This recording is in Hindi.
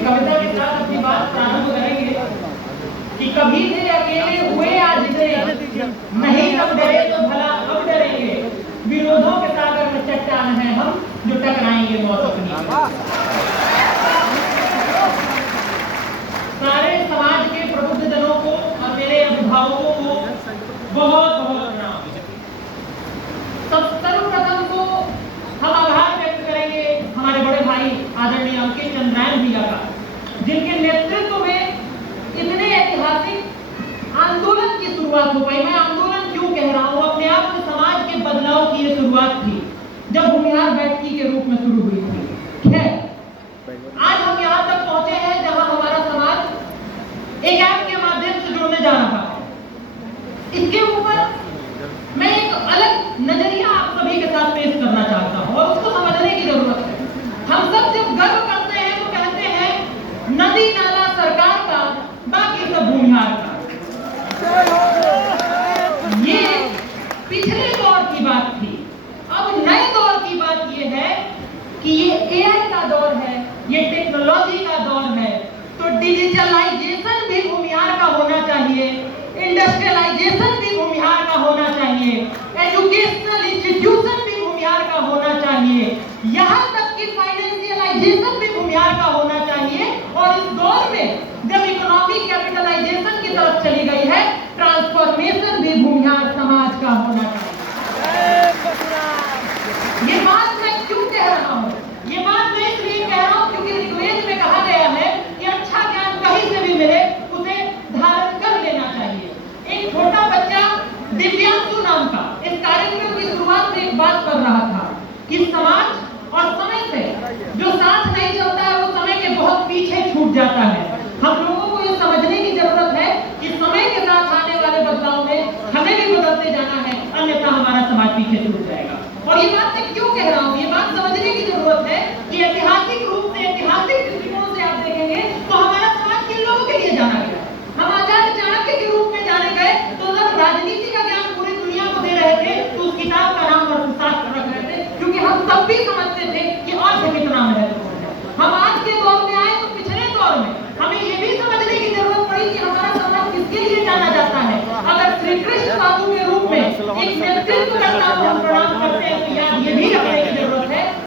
कविता के साथ अपनी बात प्रारंभ करेंगे कि कभी थे अकेले हुए आज से, नहीं अब डरे तो भला अब डरेंगे, विरोधों के सागर में चट्टान है हम, जो टकराएंगे मौत अपनी। सारे समाज के प्रबुद्ध जनों को और मेरे अभिभावकों को बहुत बहुत प्रणाम। सर्वप्रथम तो हम आभार व्यक्त करेंगे हमारे बड़े भाई आदरणीय अंकित चंद्रायन भैया का, जिनके नेतृत्व में इतने ऐतिहासिक आंदोलन की शुरुआत हो पाई। मैं आंदोलन क्यों कह रहा हूँ, अपने आप में समाज के बदलाव की ये शुरुआत थी जब भूमिहार बैठकी के रूप में शुरू हुई थी। खैर, आज हम यहाँ तक पहुंचे हैं जहां हमारा समाज एक ऐप के माध्यम से जुड़ने जा रहा है। इसके ऊपर मैं एक अलग नजरिया आप सभी के साथ पेश करना चाहता हूं और उसको समझने की जरूरत है। हम सब जब गर्व करते हैं तो कहते हैं नदी नाला सरकार का, बाकी सब भूमिहार का। ये पिछले दौर की बात थी। अब नए दौर की बात ये है कि ये एआई का दौर है, ये टेक्नोलॉजी का दौर है, तो डिजिटलाइजेशन भी भूमिहार का होना चाहिए, इंडस्ट्रियलाइजेशन भी भूमिहार का होना चाहिए, एजुकेशनल इंस्टीट्यूशन भी भूमिहार का होना चाहिए, यहाँ तक कि फाइनेंशियलाइजेशन भी भूमिहार का होना चाहिए। और इस दौर में जब इकोनॉमी कैपिटलाइजेशन की तरफ चली गई है, ट्रांसफॉर्मेशन भी भूमिहार समाज का होना चाहिए। ये बात मैं क्यों कह रहा हूँ? ये बात मैं इसलिए कह रहा हूँ क्योंकि ऋग्वेद में कहा गया है कि अच्छा ज्ञान कहीं से भी मिले उसे धारण कर लेना चाहिए। एक छोटा बच्चा दिव्यांशु नाम का इस कार्यक्रम की शुरुआत में एक बात कर रहा था कि समाज और समय से जो साथ नहीं चलता है वो समय के बहुत पीछे छूट जाता है। हम लोगों को ये समझने की जरूरत है कि समय के साथ आने वाले बदलाव में हमें भी बदलते जाना है, अन्यथा हमारा समाज पीछे छूट जाएगा। और ये बात मैं क्यों कह रहा हूँ